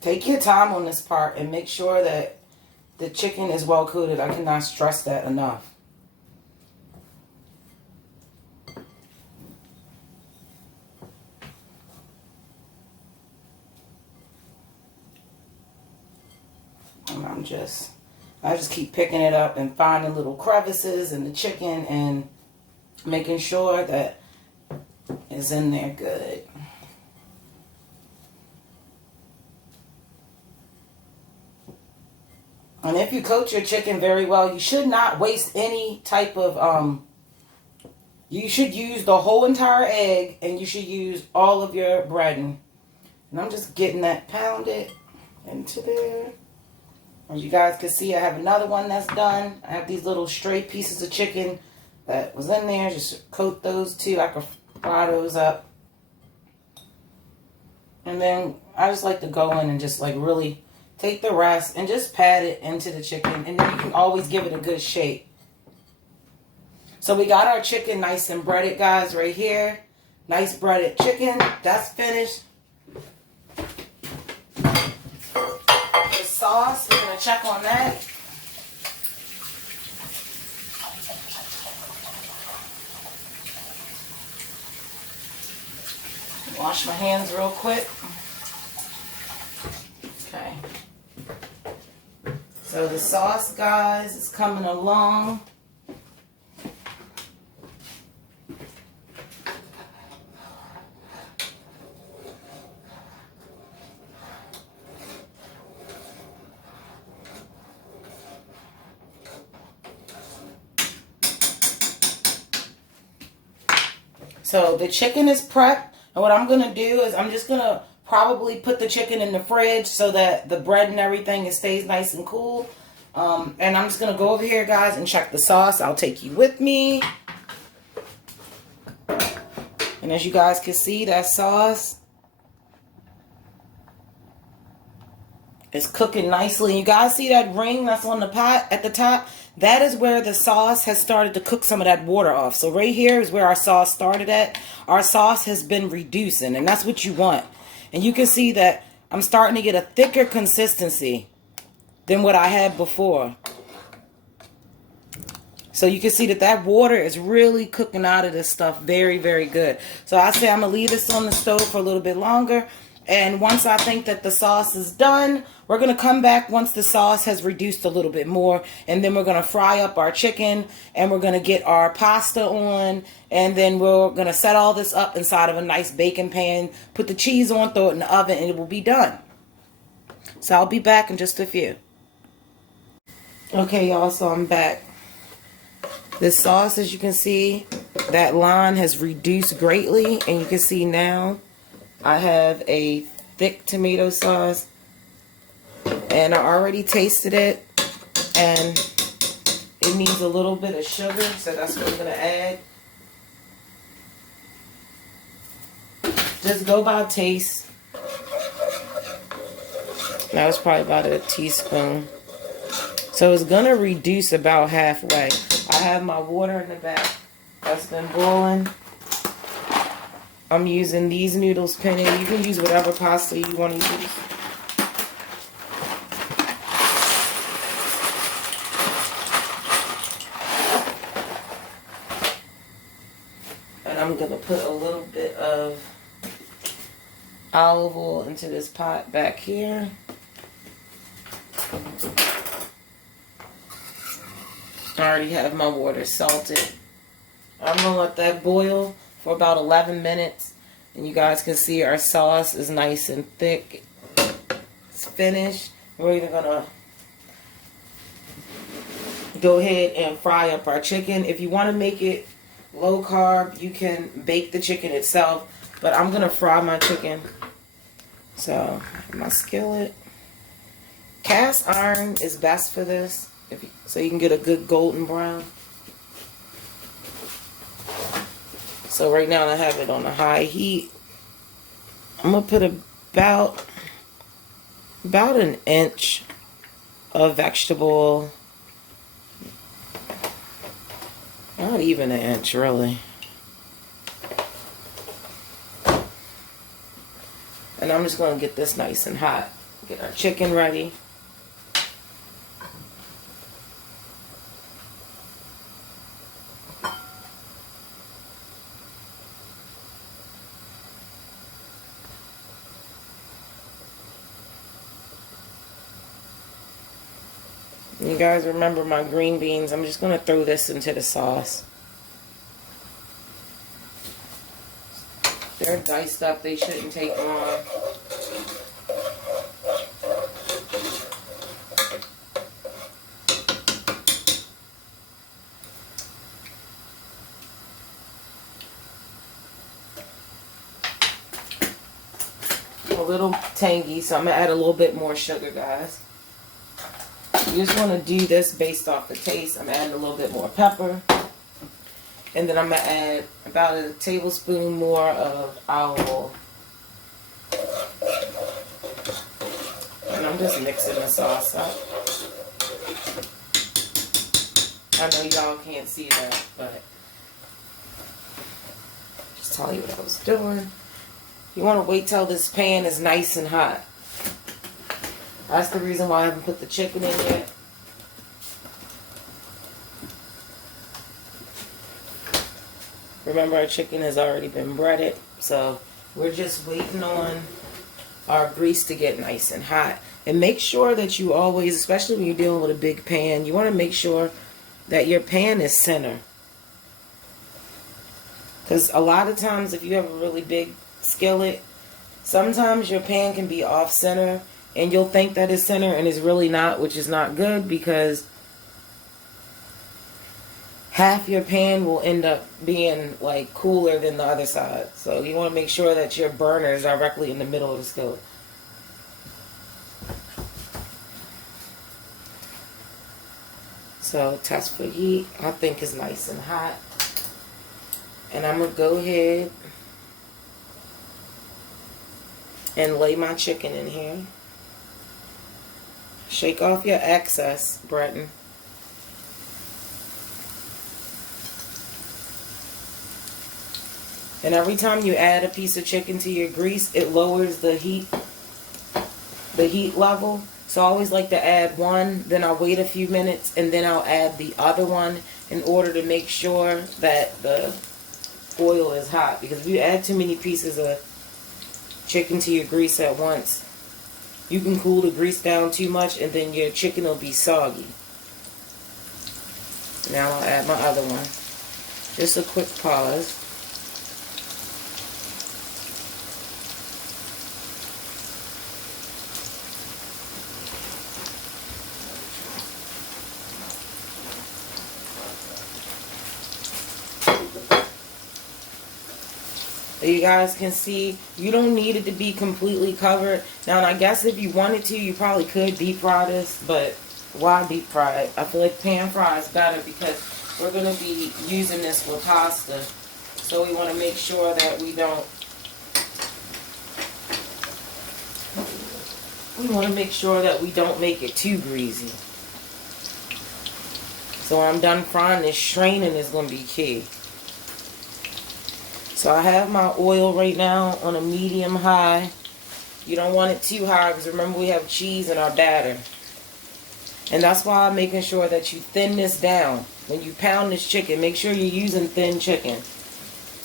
Take your time on this part and make sure that the chicken is well coated. I cannot stress that enough. And I just keep picking it up and finding little crevices in the chicken and making sure that it's in there good. And if you coat your chicken very well, you should not waste any type of, you should use the whole entire egg and you should use all of your breading. And I'm just getting that pounded into there. As you guys can see, I have another one that's done. I have these little stray pieces of chicken that was in there. Just coat those too. I can fry those up. And then I just like to go in and just like really take the rest and just pat it into the chicken. And then you can always give it a good shake. So we got our chicken nice and breaded, guys, right here. Nice breaded chicken. That's finished. The sauce, we're going to check on that. Wash my hands real quick. Okay. So the sauce, guys, is coming along. So the chicken is prepped. And what I'm going to do is I'm just going to probably put the chicken in the fridge so that the bread and everything stays nice and cool. And I'm just going to go over here, guys, and check the sauce. I'll take you with me. And as you guys can see, that sauce is cooking nicely. You guys see that ring that's on the pot at the top? That is where the sauce has started to cook some of that water off. So right here is where our sauce started at. Our sauce has been reducing, and that's what you want. And you can see that I'm starting to get a thicker consistency than what I had before. So you can see that that water is really cooking out of this stuff very, very good. So I say I'm going to leave this on the stove for a little bit longer. And once I think that the sauce is done, we're going to come back once the sauce has reduced a little bit more. And then we're going to fry up our chicken. And we're going to get our pasta on. And then we're going to set all this up inside of a nice baking pan. Put the cheese on, throw it in the oven, and it will be done. So I'll be back in just a few. Okay, y'all, so I'm back. This sauce, as you can see, that line has reduced greatly. And you can see now I have a thick tomato sauce, and I already tasted it, and it needs a little bit of sugar, so that's what I'm going to add. Just go by taste. That was probably about a teaspoon. So it's going to reduce about halfway. I have my water in the back that's been boiling. I'm using these noodles penne. You can use whatever pasta you want to use. And I'm going to put a little bit of olive oil into this pot back here. I already have my water salted. I'm going to let that boil for about 11 minutes. And you guys can see our sauce is nice and thick. It's finished. We're either going to go ahead and fry up our chicken. If you want to make it low carb, you can bake the chicken itself. But I'm going to fry my chicken. So, my skillet. Cast iron is best for this, so you can get a good golden brown. So right now I have it on a high heat. I'm going to put about an inch of vegetable. Not even an inch, really. And I'm just going to get this nice and hot. Get our chicken ready. You guys remember my green beans. I'm just going to throw this into the sauce. They're diced up. They shouldn't take long. A little tangy, so I'm going to add a little bit more sugar, guys. You just want to do this based off the taste. I'm adding a little bit more pepper. And then I'm going to add about a tablespoon more of olive oil. And I'm just mixing the sauce up. I know y'all can't see that, but just tell you what I was doing. You want to wait till this pan is nice and hot. That's the reason why I haven't put the chicken in yet. Remember, our chicken has already been breaded, so we're just waiting on our grease to get nice and hot. And make sure that you always, especially when you're dealing with a big pan, you want to make sure that your pan is center. Because a lot of times if you have a really big skillet, sometimes your pan can be off center and you'll think that it's center and it's really not, which is not good, because half your pan will end up being like cooler than the other side. So you want to make sure that your burner is directly in the middle of the skillet. So test for heat. I think it's nice and hot. And I'm going to go ahead and lay my chicken in here. Shake off your excess, Breton. And every time you add a piece of chicken to your grease, it lowers the heat level. So I always like to add one, then I'll wait a few minutes, and then I'll add the other one in order to make sure that the oil is hot. Because if you add too many pieces of chicken to your grease at once, you can cool the grease down too much and then your chicken will be soggy. Now I'll add my other one. Just a quick pause. You guys can see, you don't need it to be completely covered. Now, and I guess if you wanted to, you probably could deep fry this, but why deep fry it? I feel like pan fry is better because we're going to be using this for pasta. So we want to make sure that we don't make it too greasy. So when I'm done frying this, straining is going to be key. So I have my oil right now on a medium high. You don't want it too high because remember we have cheese in our batter. And that's why I'm making sure that you thin this down. When you pound this chicken, make sure you're using thin chicken.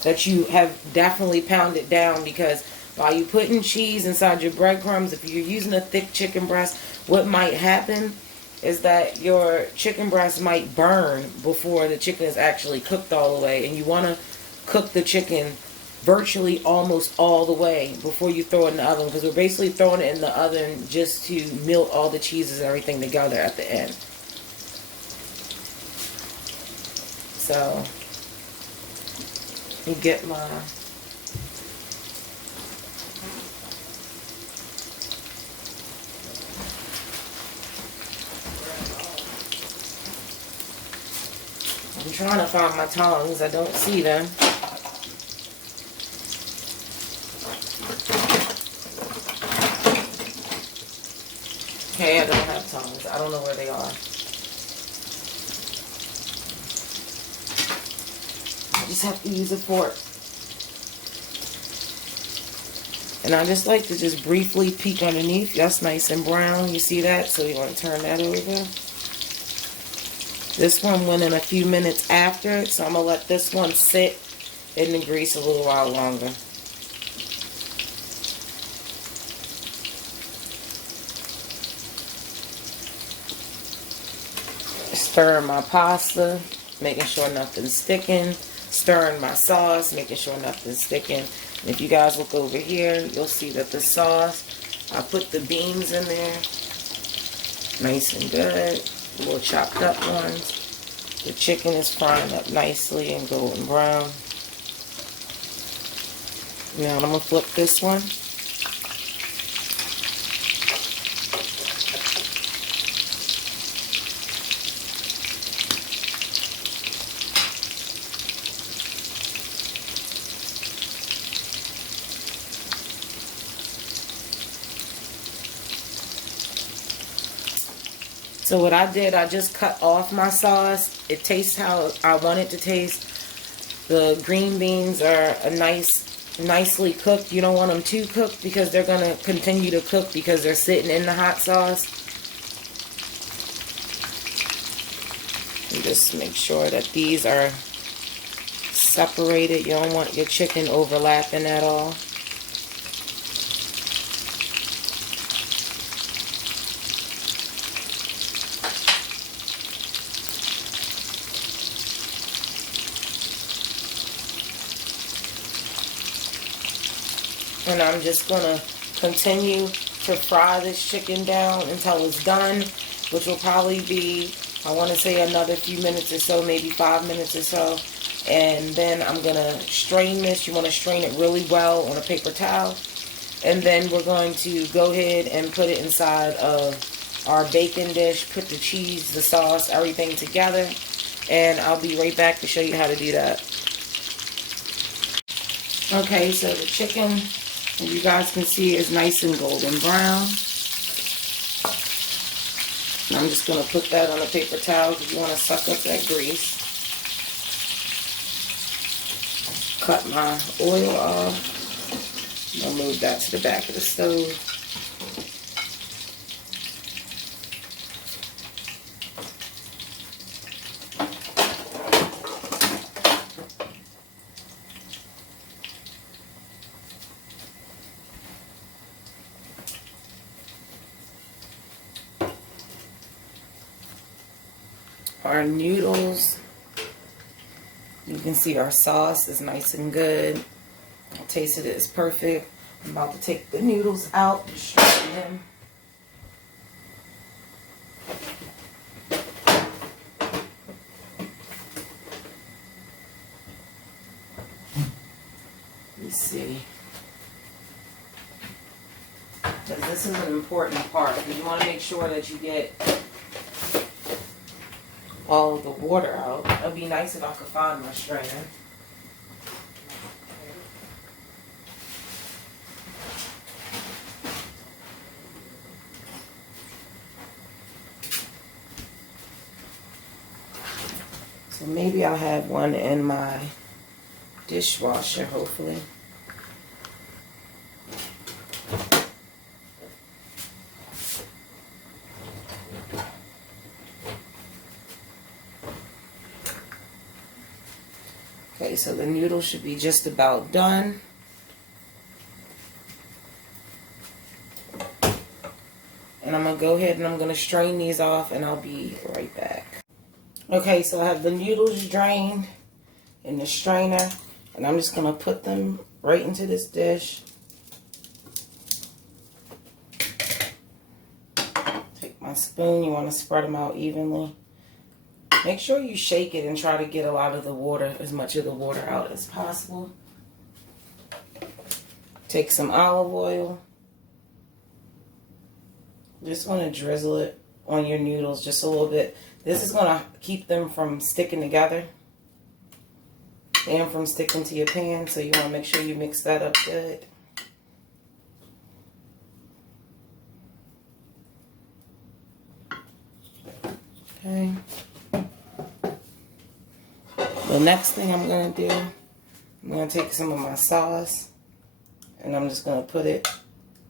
That you have definitely pounded down, because while you're putting cheese inside your breadcrumbs, if you're using a thick chicken breast, what might happen is that your chicken breast might burn before the chicken is actually cooked all the way. And you want to cook the chicken virtually almost all the way before you throw it in the oven, because we're basically throwing it in the oven just to melt all the cheeses and everything together at the end. So, let me get my I'm trying to find my tongs. I don't see them. Okay, I don't have tongs. I don't know where they are. I just have to use a fork. And I just like to just briefly peek underneath. That's nice and brown. You see that? So you want to turn that over. This one went in a few minutes after, so I'm going to let this one sit in the grease a little while longer. Stirring my pasta, making sure nothing's sticking. Stirring my sauce, making sure nothing's sticking. And if you guys look over here, you'll see that the sauce, I put the beans in there. Nice and good. Little chopped up ones. The chicken is frying up nicely and golden brown. Now I'm going to flip this one. So what I did, I just cut off my sauce. It tastes how I want it to taste. The green beans are nicely cooked. You don't want them too cooked because they're going to continue to cook because they're sitting in the hot sauce. And just make sure that these are separated. You don't want your chicken overlapping at all. And I'm just going to continue to fry this chicken down until it's done, which will probably be, I want to say, another few minutes or so, maybe 5 minutes or so. And then I'm going to strain this. You want to strain it really well on a paper towel. And then we're going to go ahead and put it inside of our bacon dish, put the cheese, the sauce, everything together. And I'll be right back to show you how to do that. Okay, so the chicken, as you guys can see, is nice and golden brown. And I'm just going to put that on a paper towel because you want to suck up that grease. Cut my oil off. I'll move that to the back of the stove. Our noodles, you can see our sauce is nice and good. I tasted it, it's perfect. I'm about to take the noodles out and strain them. Let me see. Because this is an important part. You want to make sure that you get all of the water out. It would be nice if I could find my strainer. So maybe I'll have one in my dishwasher, hopefully. Okay, so the noodles should be just about done. And I'm going to go ahead and I'm going to strain these off and I'll be right back. Okay, so I have the noodles drained in the strainer. And I'm just going to put them right into this dish. Take my spoon. You want to spread them out evenly. Make sure you shake it and try to get a lot of the water, as much of the water out as possible. Take some olive oil. Just want to drizzle it on your noodles just a little bit. This is going to keep them from sticking together and from sticking to your pan, so you want to make sure you mix that up good. Okay. The next thing I'm going to do, I'm going to take some of my sauce and I'm just going to put it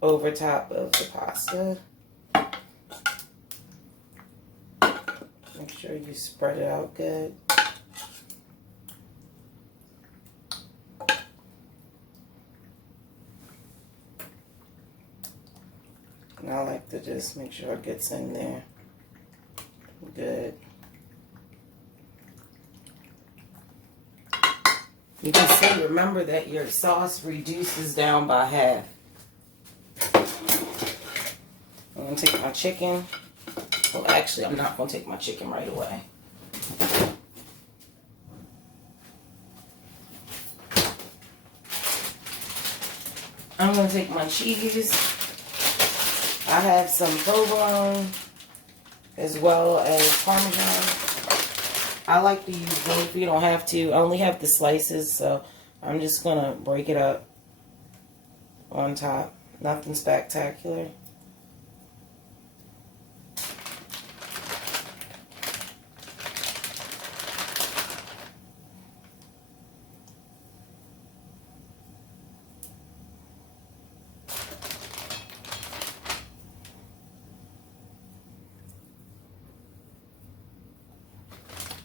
over top of the pasta. Make sure you spread it out good. And I like to just make sure it gets in there good. You can see, remember that your sauce reduces down by half. I'm going to take my chicken. Well, actually, I'm not going to take my chicken right away. I'm going to take my cheese. I have some provolone as well as Parmesan. I like to use both. You don't have to. I only have the slices, so I'm just going to break it up on top. Nothing spectacular.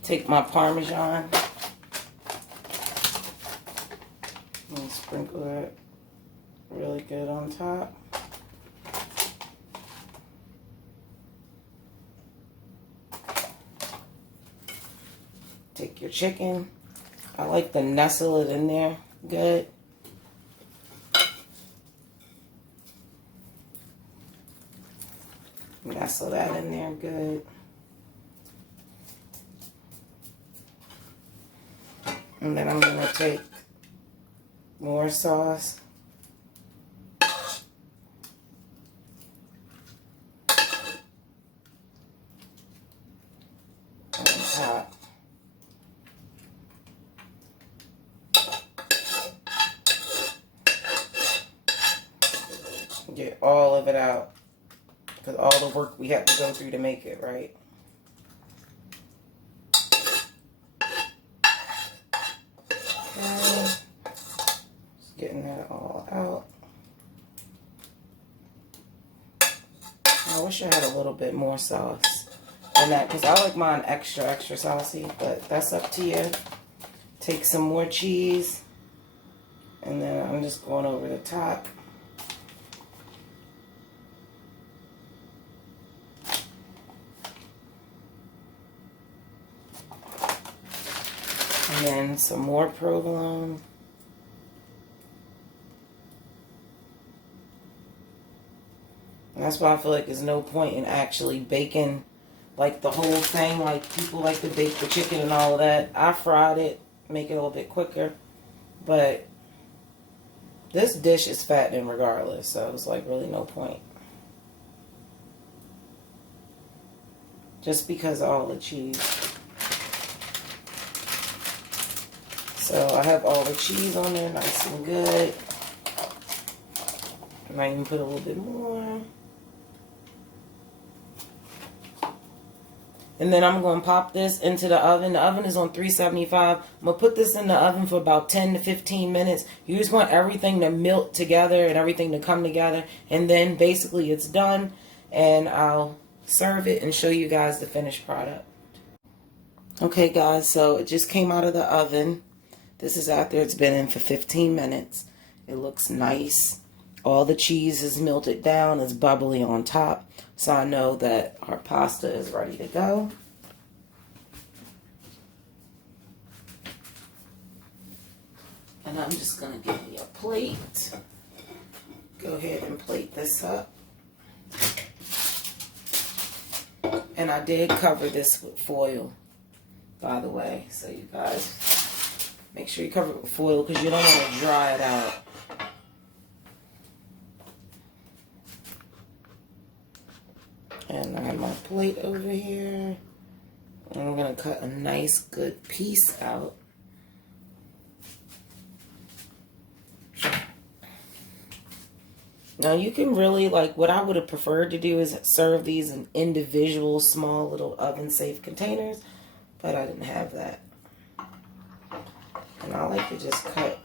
Take my Parmesan and sprinkle it really good on top. Take your chicken. I like to nestle it in there good. Nestle that in there good. And then I'm going to take more sauce. On top. Get all of it out. Because all the work we have to go through to make it, right? Just getting that all out. I wish I had a little bit more sauce than that, because I like mine extra saucy, but that's up to you. Take some more cheese, and then I'm just going over the top. And then some more provolone. And that's why I feel like there's no point in actually baking like the whole thing. Like people like to bake the chicken and all of that. I fried it, make it a little bit quicker. But this dish is fattening regardless, so it's like really no point. Just because of all the cheese. So I have all the cheese on there, nice and good. I might even put a little bit more. And then I'm going to pop this into the oven. The oven is on 375. I'm going to put this in the oven for about 10 to 15 minutes. You just want everything to melt together and everything to come together. And then basically it's done. And I'll serve it and show you guys the finished product. Okay guys, so it just came out of the oven. This is after it's been in for 15 minutes. It looks nice. All the cheese is melted down. It's bubbly on top. So I know that our pasta is ready to go. And I'm just going to give me a plate. Go ahead and plate this up. And I did cover this with foil, by the way. So you guys, make sure you cover it with foil because you don't want to dry it out. And I have my plate over here. And I'm going to cut a nice good piece out. Now you can really, like, what I would have preferred to do is serve these in individual small little oven safe containers, but I didn't have that. And I like to just cut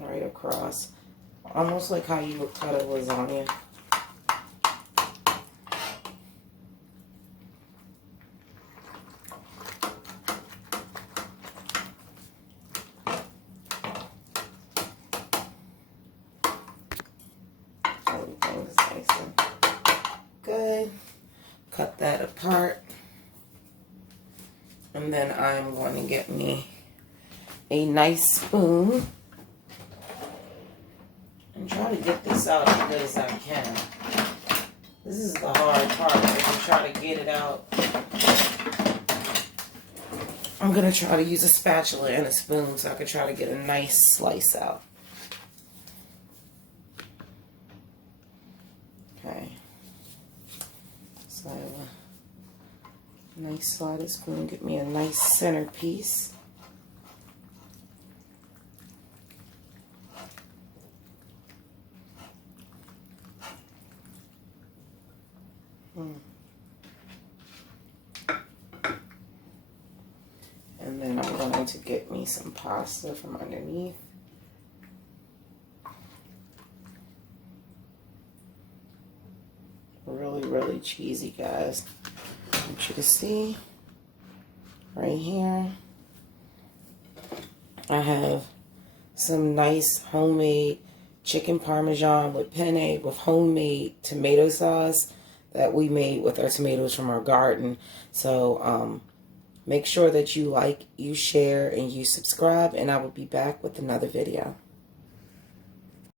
right across, almost like how you would cut a lasagna. Everything's nice and good. Cut that apart. And then I'm going to get me a nice spoon and try to get this out as good as I can. This is the hard part, to try to get it out. I'm going to try to use a spatula and a spoon so I can try to get a nice slice out. Okay. So I have a nice slotted spoon. Get me a nice centerpiece. And then I'm going to get me some pasta from underneath. Really, really cheesy, guys. I want you to see right here. I have some nice homemade chicken parmesan with penne with homemade tomato sauce that we made with our tomatoes from our garden. So make sure that you like, you share, and you subscribe, and I will be back with another video.